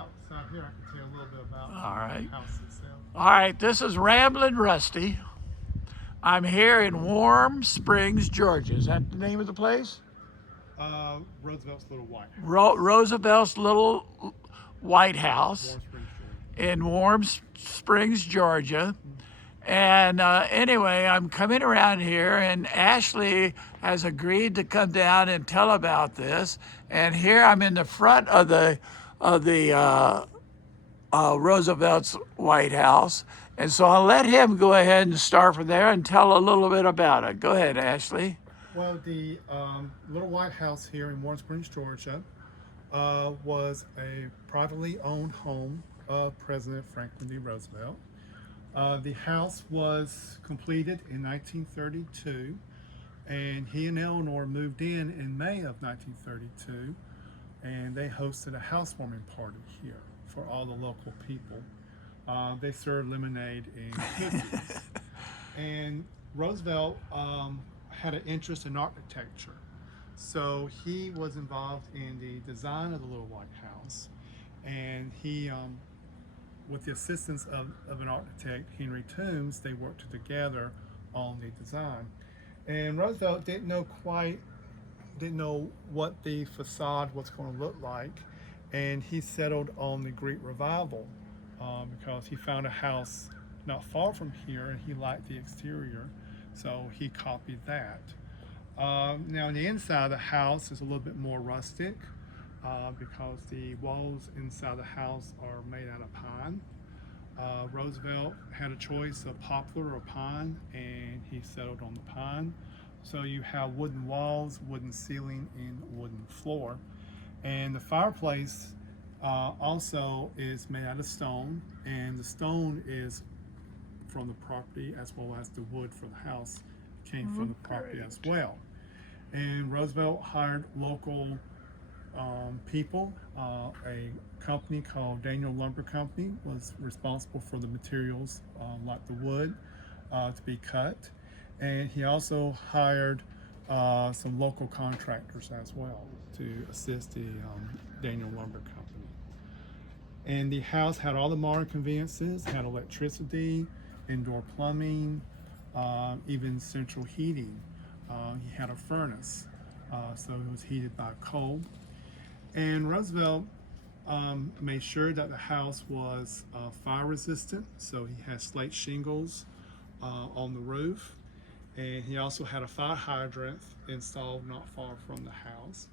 outside here, I can tell you a little bit about All right. the house itself. All right, this is Ramblin' Rusty. I'm here in Warm Springs, Georgia. Is that the name of the place? Roosevelt's Little White House. Roosevelt's Little White House Warm Springs, Georgia. in Warm Springs, Georgia. And anyway, I'm coming around here, and Ashley has agreed to come down and tell about this. And here I'm in the front of the Roosevelt's White House, and so I'll let him go ahead and start from there and tell a little bit about it. Go ahead, Ashley. Well, the Little White House here in Warm Springs, Georgia, was a privately owned home of President Franklin D. Roosevelt. The house was completed in 1932, and he and Eleanor moved in May of 1932, and they hosted a housewarming party here for all the local people. They served lemonade and cookies. And Roosevelt had an interest in architecture, so he was involved in the design of the Little White House, and he with the assistance of an architect, Henry Toombs, they worked together on the design. And Roosevelt didn't know what the facade was going to look like, and he settled on the Greek Revival because he found a house not far from here, and he liked the exterior, so he copied that. Now, on the inside of the house is a little bit more rustic, because the walls inside the house are made out of pine. Roosevelt had a choice of poplar or pine, and he settled on the pine. So you have wooden walls, wooden ceiling, and wooden floor. And the fireplace also is made out of stone, and the stone is from the property, as well as the wood for the house came from the property as well. And Roosevelt hired local people. A company called Daniel Lumber Company was responsible for the materials like the wood to be cut, and he also hired some local contractors as well to assist the Daniel Lumber Company. And the house had all the modern conveniences, had electricity, indoor plumbing, even central heating. He had a furnace, so it was heated by coal. And Roosevelt made sure that the house was fire resistant, so he had slate shingles on the roof, and he also had a fire hydrant installed not far from the house.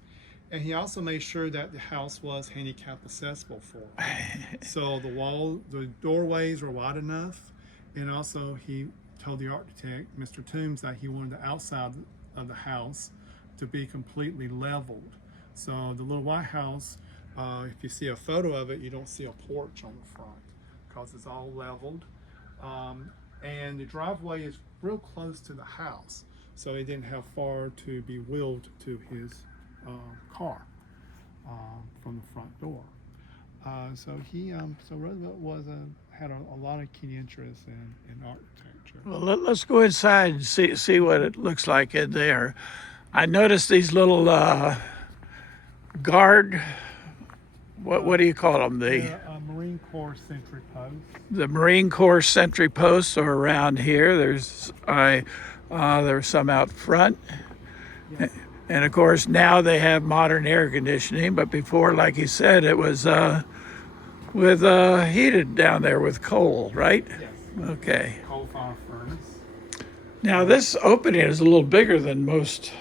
And he also made sure that the house was handicap accessible for him. So the doorways were wide enough, and also he told the architect, Mr. Toombs, that he wanted the outside of the house to be completely leveled. So the Little White House, if you see a photo of it, you don't see a porch on the front because it's all leveled. And the driveway is real close to the house, so he didn't have far to be wheeled to his car from the front door. So Roosevelt had a lot of keen interest in architecture. Well, let's go inside and see what it looks like in there. I noticed these little guard. What do you call them? Marine Corps sentry posts. The Marine Corps sentry posts are around here. There's some out front. Yes. And of course, now they have modern air conditioning, but before, like you said, it was heated down there with coal, right? Yes. Okay. Coal fire furnace. Now this opening is a little bigger than most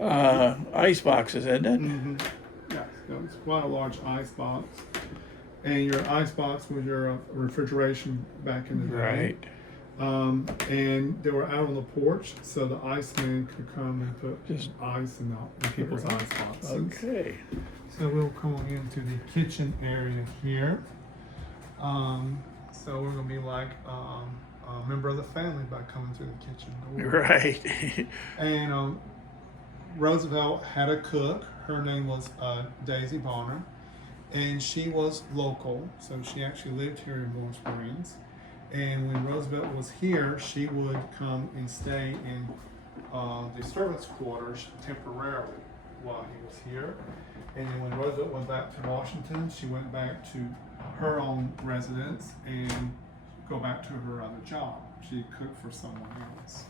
ice boxes, isn't it? Mm-hmm. Yes, it's quite a large ice box. And your ice box was your refrigeration back in the day. Right. And they were out on the porch, so the iceman could come and put Just ice in people's ice boxes. Okay. So we'll come on into the kitchen area here. So we're going to be like a member of the family by coming through the kitchen door. Right. And Roosevelt had a cook. Her name was Daisy Bonner, and she was local, so she actually lived here in Warm Springs. And when Roosevelt was here, she would come and stay in the servants' quarters temporarily. while he was here. And then when Roosevelt went back to Washington, she went back to her own residence and go back to her other job. She cooked for someone else.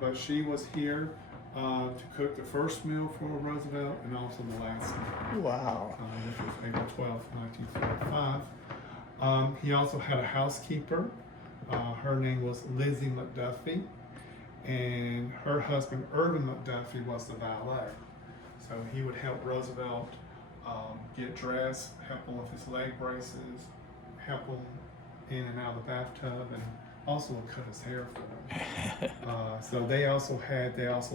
But she was here to cook the first meal for Roosevelt and also the last meal. Wow. Which was April 12th, 1945. He also had a housekeeper. Her name was Lizzie McDuffie, and her husband Irvin McDuffie was the valet. So he would help Roosevelt get dressed, help him with his leg braces, help him in and out of the bathtub, and also cut his hair for him. So they also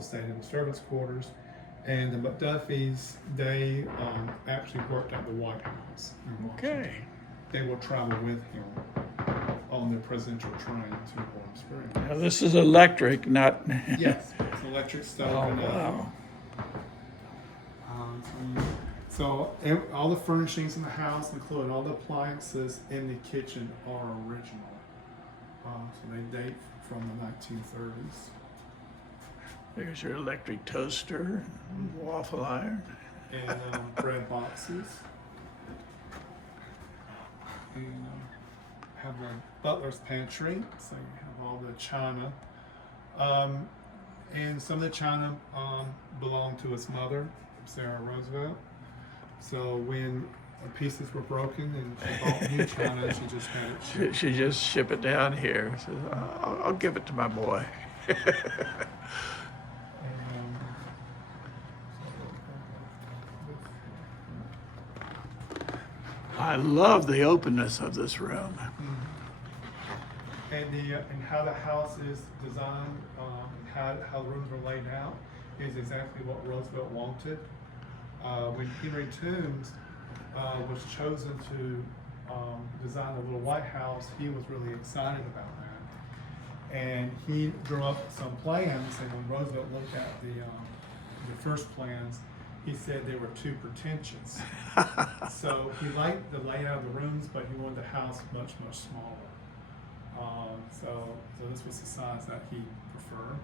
stayed in the servants' quarters, and the McDuffies, they actually worked at the White House in Washington. Okay. They will travel with him on the presidential train to Warm Springs. Now this is electric, not. Yes, it's an electric stove. Oh, and wow. All the furnishings in the house, including all the appliances in the kitchen, are original. So they date from the 1930s. There's your electric toaster, waffle iron. And bread boxes. And have the butler's pantry, so you have all the china. And some of the china belonged to his mother, Sarah Roosevelt. So when the pieces were broken and she bought new china, she just had it shipped. She just ship it down here. Says, I'll give it to my boy. I love the openness of this room. And how the house is designed, how the rooms are laid out, is exactly what Roosevelt wanted. When Henry Toombs was chosen to design the little White House, he was really excited about that. And he drew up some plans, and when Roosevelt looked at the first plans, he said they were too pretentious. So he liked the layout of the rooms, but he wanted the house much, much smaller. So this was the size that he preferred.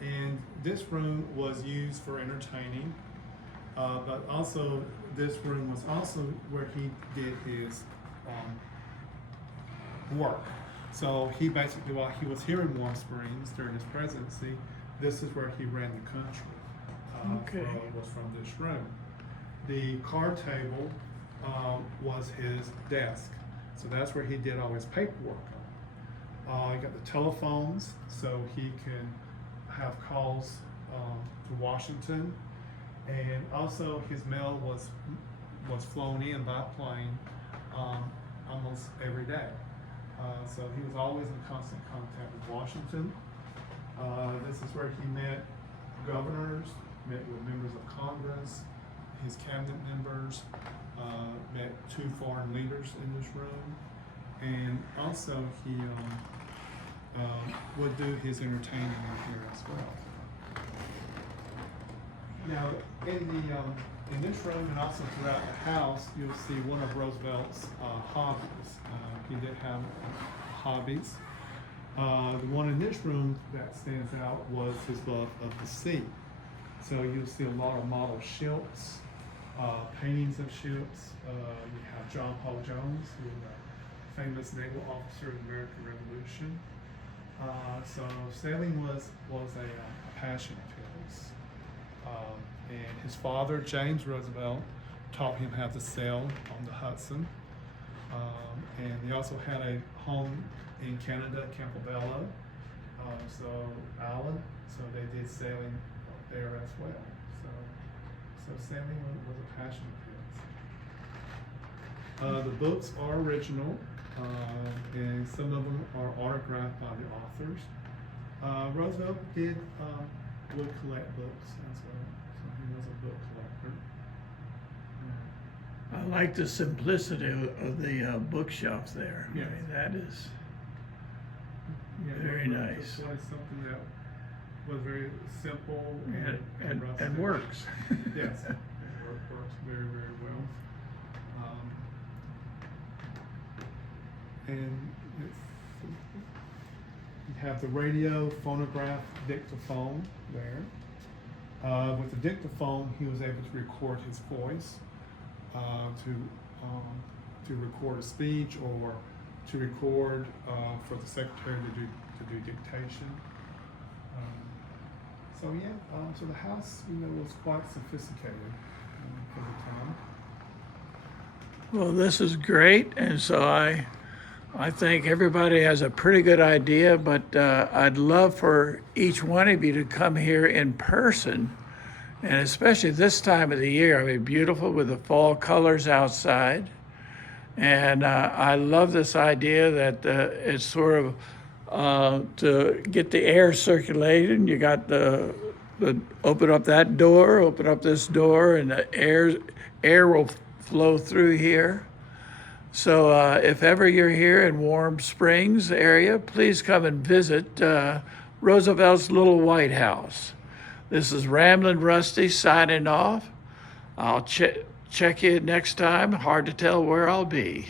And this room was used for entertaining, but also this room was also where he did his work. So he basically, while he was here in Warm Springs during his presidency, this is where he ran the country. Was from this room. The card table was his desk, so that's where he did all his paperwork on. He got the telephones, so he can have calls to Washington, and also his mail was flown in by plane almost every day. So he was always in constant contact with Washington. This is where he met governors, met with members of Congress, his cabinet members, met 2 foreign leaders in this room, and also he would do his entertaining in here as well. Now, in this room and also throughout the house, you'll see one of Roosevelt's hobbies. He did have hobbies. The one in this room that stands out was his love of the sea. So you'll see a lot of model ships, paintings of ships. You have John Paul Jones, who was a famous naval officer in the American Revolution. So sailing was a passion of his. And his father, James Roosevelt, taught him how to sail on the Hudson. And he also had a home in Canada, Campobello, Island. So they did sailing there as well. So sailing was a passion of his. The books are original, and some of them are autographed by the authors. Roosevelt would collect books as well, so he was a book collector. I like the simplicity of the bookshelf there. Yes. I mean, that is very Roosevelt nice. was something that was very simple and rustic. And works. Yes, it works very, very well. And you have the radio, phonograph, dictaphone there. With the dictaphone, he was able to record his voice, to record a speech, or to record for the secretary to do dictation. So the house, was quite sophisticated for the time. Well, this is great, and so I think everybody has a pretty good idea, but I'd love for each one of you to come here in person, and especially this time of the year. I mean, beautiful with the fall colors outside, and I love this idea that it's sort of to get the air circulating. You got the open up that door, open up this door, and the air will flow through here. So if ever you're here in Warm Springs area, please come and visit Roosevelt's little White House. This is Ramblin' Rusty signing off. I'll check you next time. Hard to tell where I'll be.